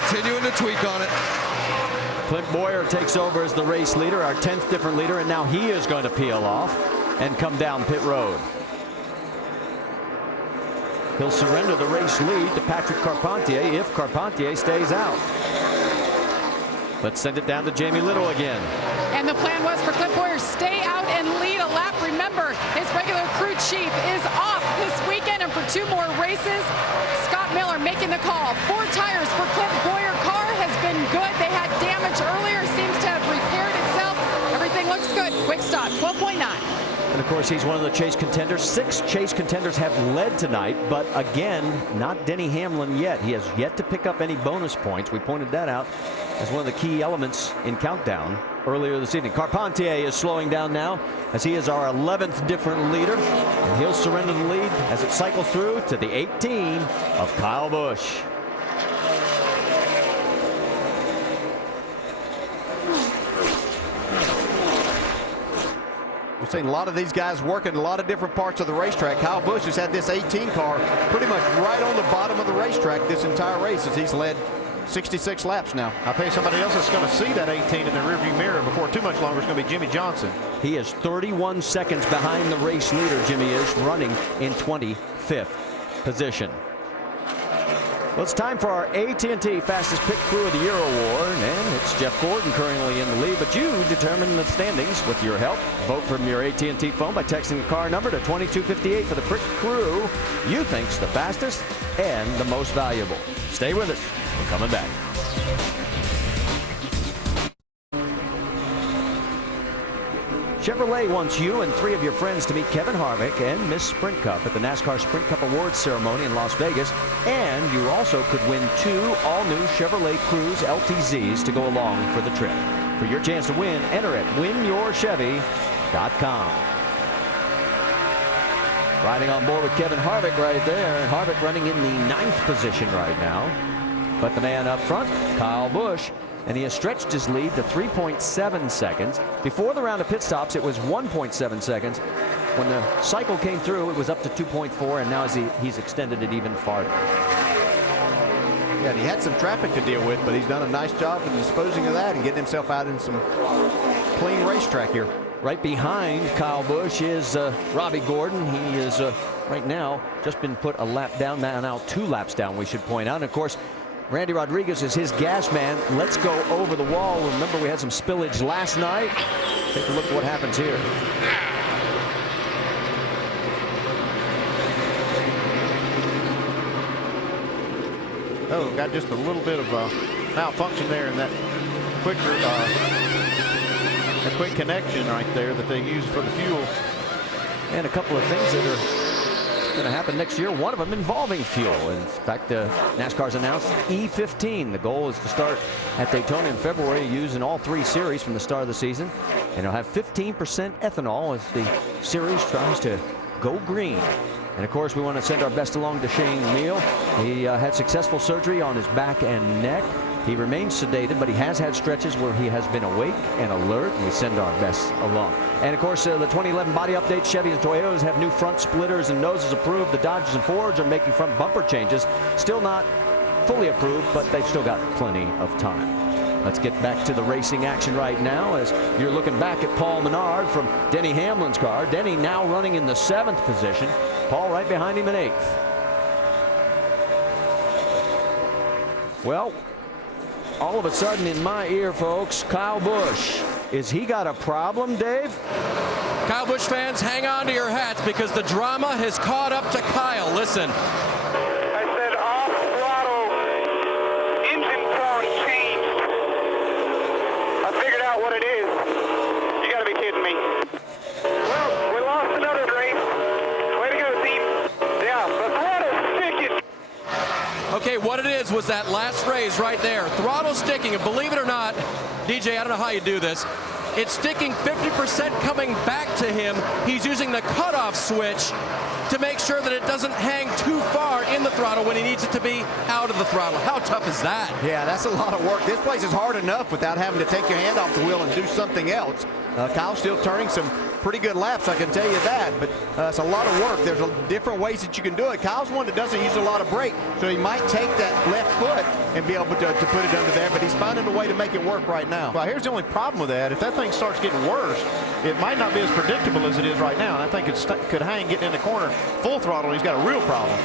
continuing to tweak on it. Clint Boyer takes over as the race leader, our 10th different leader, and now he is going to peel off and come down pit road. He'll surrender the race lead to Patrick Carpentier if Carpentier stays out. Let's send it down to Jamie Little again. And the plan was for Clint Boyer stay out and lead a lap. Remember, his regular crew chief is off this weekend, and for 2 more races, Scott Miller making the call. 4 tires for Clint Boyer. Car has been good. They had damage earlier, seems to have repaired itself. Everything looks good. Quick stop, 12.9. And of course, he's one of the chase contenders. 6 chase contenders have led tonight, but again, not Denny Hamlin yet. He has yet to pick up any bonus points. We pointed that out as one of the key elements in Countdown earlier this evening. Carpentier is slowing down now as he is our 11th different leader, and he'll surrender the lead as it cycles through to the 18 of Kyle Busch. We've seen a lot of these guys working a lot of different parts of the racetrack. Kyle Busch has had this 18 car pretty much right on the bottom of the racetrack this entire race as he's led 66 laps now. I'll tell you, somebody else that's going to see that 18 in the rearview mirror before too much longer is going to be Jimmy Johnson. He is 31 seconds behind the race leader. Jimmy is running in 25th position. Well, it's time for our AT&T Fastest Pit Crew of the Year Award, and it's Jeff Gordon currently in the lead, but you determine the standings with your help. Vote from your AT&T phone by texting the car number to 2258 for the Pit Crew you think's the fastest and the most valuable. Stay with us. We're coming back. Chevrolet wants you and 3 of your friends to meet Kevin Harvick and Miss Sprint Cup at the NASCAR Sprint Cup Awards ceremony in Las Vegas. And you also could win 2 all-new Chevrolet Cruze LTZs to go along for the trip. For your chance to win, enter at winyourchevy.com. Riding on board with Kevin Harvick right there. Harvick running in the 9th position right now. But the man up front, Kyle Busch, and he has stretched his lead to 3.7 seconds. Before the round of pit stops, it was 1.7 seconds. When the cycle came through, it was up to 2.4, and now he's extended it even farther. Yeah, he had some traffic to deal with, but he's done a nice job in disposing of that and getting himself out in some clean racetrack here. Right behind Kyle Busch is Robbie Gordon. He is right now just been put a lap down, now 2 laps down, we should point out. And of course, Randy Rodriguez is his gas man. Let's go over the wall. Remember, we had some spillage last night. Take a look at what happens here. Oh, got just a little bit of malfunction there in that quick connection right there that they use for the fuel. And a couple of things that are going to happen next year, one of them involving fuel. In fact, NASCAR's announced E15. The goal is to start at Daytona in February, using all 3 series from the start of the season, and it'll have 15% ethanol as the series tries to go green. And of course, we want to send our best along to Shane Neal. He had successful surgery on his back and neck. He remains sedated, but he has had stretches where he has been awake and alert, and we send our best along. And of course, the 2011 body updates, Chevy and Toyotas have new front splitters and noses approved. The Dodges and Fords are making front bumper changes. Still not fully approved, but they've still got plenty of time. Let's get back to the racing action right now as you're looking back at Paul Menard from Denny Hamlin's car. Denny now running in the 7th position. Paul right behind him in 8th. Well, all of a sudden in my ear, folks, Kyle Busch. Is he got a problem, Dave? Kyle Busch fans, hang on to your hats because the drama has caught up to Kyle. Listen. I said off throttle, engine tone changed. I figured out what it is. You gotta be kidding me. Well, we lost another race. Way to go, team. Yeah, the throttle's sticking. Okay, what it is was that last phrase right there. Throttle sticking, and believe it or not, DJ, I don't know how you do this. It's sticking 50% coming back to him. He's using the cutoff switch to make sure that it doesn't hang too far in the throttle when he needs it to be out of the throttle. How tough is that? Yeah, that's a lot of work. This place is hard enough without having to take your hand off the wheel and do something else. Kyle's still turning some pretty good laps, I can tell you that, but it's a lot of work. There's different ways that you can do it. Kyle's one that doesn't use a lot of brake, so he might take that left foot and be able to put it under there, but he's finding a way to make it work right now. Well, here's the only problem with that. If that thing starts getting worse, it might not be as predictable as it is right now, and I think it could hang getting in the corner full throttle, and he's got a real problem.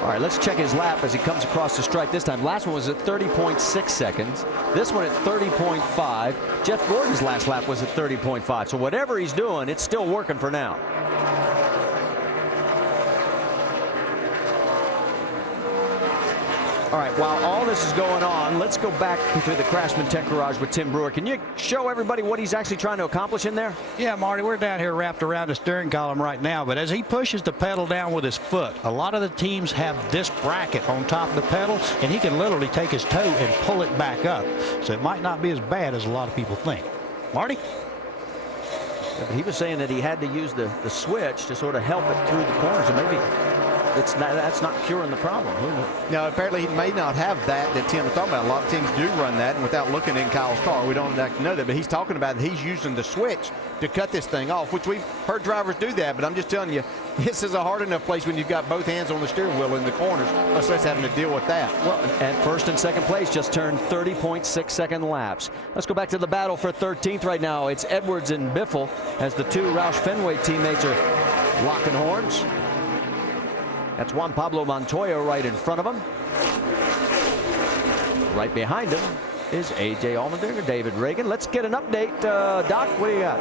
All right, let's check his lap as he comes across the stripe this time. Last one was at 30.6 seconds. This one at 30.5. Jeff Gordon's last lap was at 30.5. So whatever he's doing, it's still working for now. All right, while all this is going on, let's go back to the Craftsman Tech Garage with Tim Brewer. Can you show everybody what he's actually trying to accomplish in there? Yeah, Marty, we're down here wrapped around the steering column right now, but as he pushes the pedal down with his foot, a lot of the teams have this bracket on top of the pedal, and he can literally take his toe and pull it back up. So it might not be as bad as a lot of people think. Marty? Yeah, but he was saying that he had to use the switch to sort of help it through the corners, and maybe that's not curing the problem. Who knows? Now, apparently he may not have that Tim was talking about. A lot of teams do run that, and without looking in Kyle's car, we don't know that, but he's talking about that he's using the switch to cut this thing off, which we've heard drivers do that, but I'm just telling you, this is a hard enough place when you've got both hands on the steering wheel in the corners, much less having to deal with that. Well, at first and second place just turned 30.6-second laps. Let's go back to the battle for 13th right now. It's Edwards and Biffle as the two Roush Fenway teammates are locking horns. That's Juan Pablo Montoya right in front of him. Right behind him is A.J. Allmendinger, David Reagan. Let's get an update. Doc, what do you got?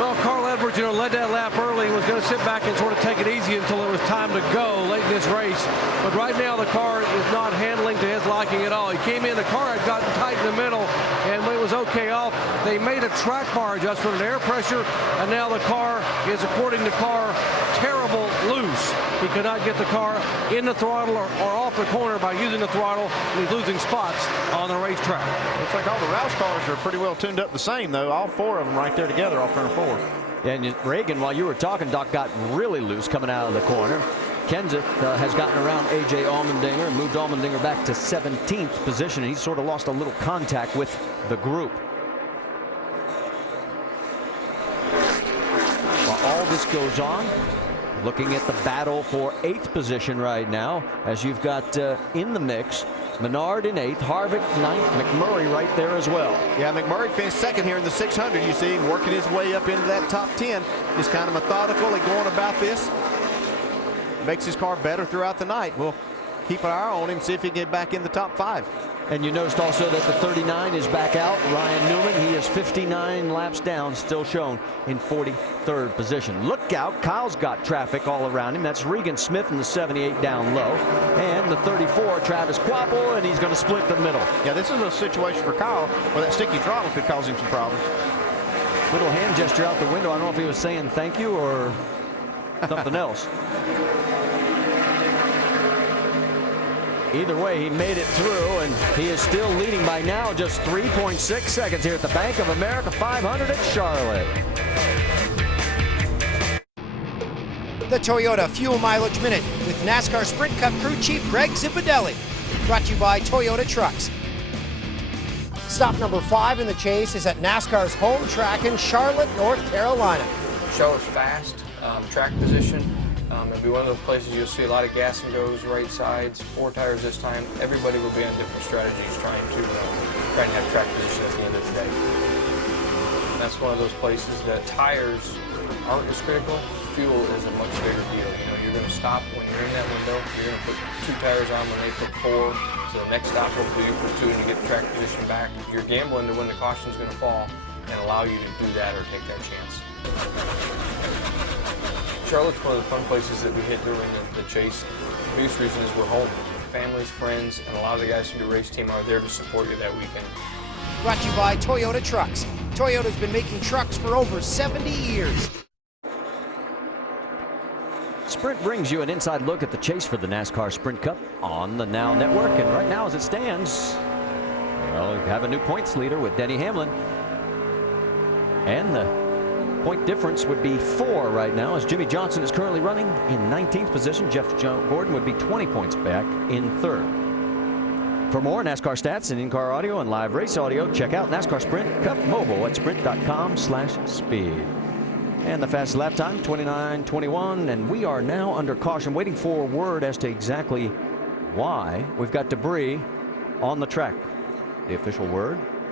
Well, Carl Edwards, led that lap early and was going to sit back and sort of take it easy until it was time to go late in this race. But right now the car is not handling to his liking at all. He came in, the car had gotten tight in the middle, and when it was okay off, they made a track bar adjustment and air pressure, and now the car is, according to Carr, terrible loose. He could not get the car in the throttle or off the corner by using the throttle, and he's losing spots on the racetrack. Looks like all the Roush cars are pretty well tuned up the same, though. All four of them right there together off turn 4. Yeah, and Reagan, while you were talking, Doc, got really loose coming out of the corner. Kenseth has gotten around A.J. Allmendinger and moved Allmendinger back to 17th position. He sort of lost a little contact with the group. While all this goes on, looking at the battle for 8th position right now, as you've got in the mix, Menard in 8th, Harvick 9th, McMurray right there as well. Yeah, McMurray finished second here in the 600. You see him working his way up into that top 10. He's kind of methodical and going about this. Makes his car better throughout the night. We'll keep an eye on him, see if he can get back in the top 5. And you noticed also that the 39 is back out. Ryan Newman, he is 59 laps down, still shown in 43rd position. Look out, Kyle's got traffic all around him. That's Regan Smith in the 78 down low. And the 34, Travis Quapple, and he's going to split the middle. Yeah, this is a situation for Kyle where that sticky throttle could cause him some problems. Little hand gesture out the window. I don't know if he was saying thank you or something else. Either way, he made it through, and he is still leading by now just 3.6 seconds here at the Bank of America 500 at Charlotte. The Toyota Fuel Mileage Minute with NASCAR Sprint Cup Crew Chief Greg Zipadelli. Brought to you by Toyota Trucks. Stop number 5 in the chase is at NASCAR's home track in Charlotte, North Carolina. Charlotte's fast, track position. It'll be one of those places you'll see a lot of gas and goes, right sides, 4 tires this time. Everybody will be on different strategies trying to have track position at the end of the day. And that's one of those places that tires aren't as critical. Fuel is a much bigger deal. You're going to stop when you're in that window. You're going to put 2 tires on when they put 4. So the next stop, hopefully you put 2 and you get the track position back. You're gambling to when the caution is going to fall and allow you to do that or take that chance. Charlotte's one of the fun places that we hit during the chase. The biggest reason is we're home. Families, friends, and a lot of the guys from the race team are there to support you that weekend. Brought to you by Toyota Trucks. Toyota's been making trucks for over 70 years. Sprint brings you an inside look at the chase for the NASCAR Sprint Cup on the Now Network. And right now, as it stands, well, we have a new points leader with Denny Hamlin. And the point difference would be 4 right now, as Jimmy Johnson is currently running in 19th position. Jeff Gordon would be 20 points back in 3rd. For more NASCAR stats and in-car audio and live race audio, check out NASCAR Sprint Cup mobile at sprint.com/speed. And the fastest lap time, 29:21, and we are now under caution, waiting for word as to exactly why. We've got debris on the track. The official word